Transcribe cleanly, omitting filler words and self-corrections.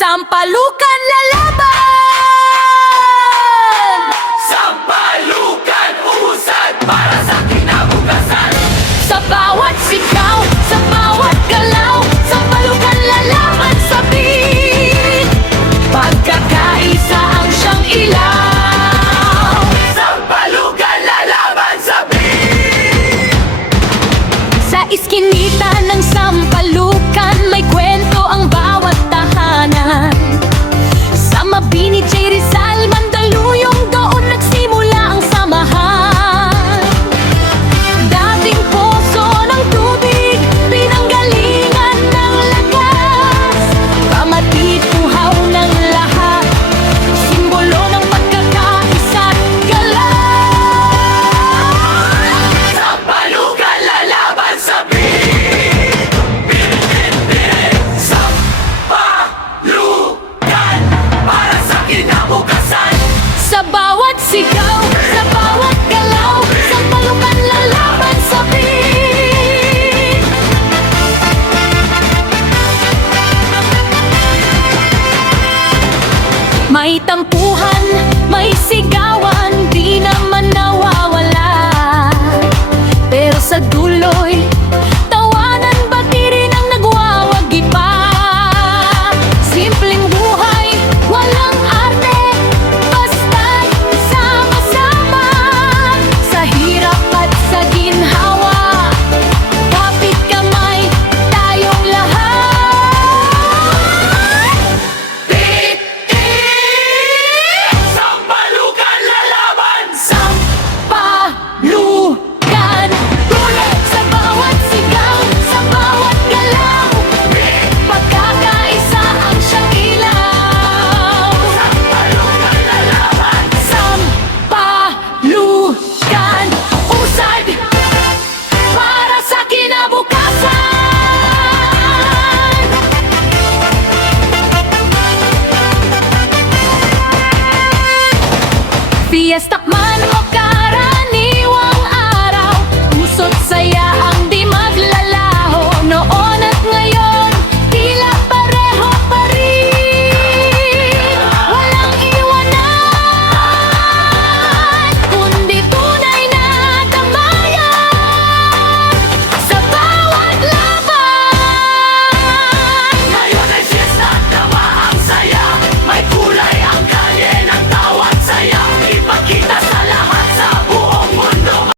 Sampalukan lalaban! Sampalukan usad para sa kinabukasan. Sa bawat sigaw, sa bawat galaw, sampalukan lalaban sa beat. Pagkakaisa ang siyang ilaw. Sampalukan lalaban sa beat. Sa iskinita ng sampalukan, may kwento ang bawat tahanan. Sa Mabini, J. Rizal, Mandaluyong, doon nagsimula ang samahan. Dating poso ng tubig, pinanggalingan ng lakas. Pamatid uhaw ng lahat, simbolo ng pagkakaisa't galak. Sampalukan lalaban sa beat. Pirit-pirit. Sampalukan para sa kinabukasan. Sa bawat sigaw, sa bawat galaw, sampalukan lalaban sa beat. May tampuhan,